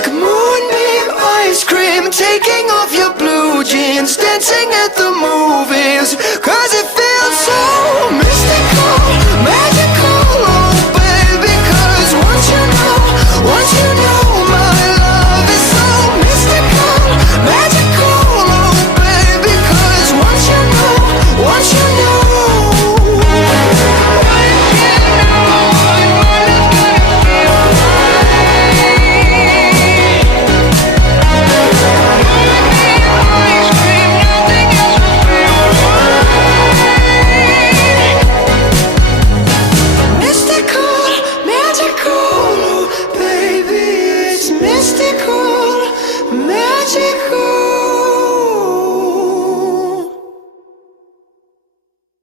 Moonbeam ice cream, taking off your blue jeans, dancing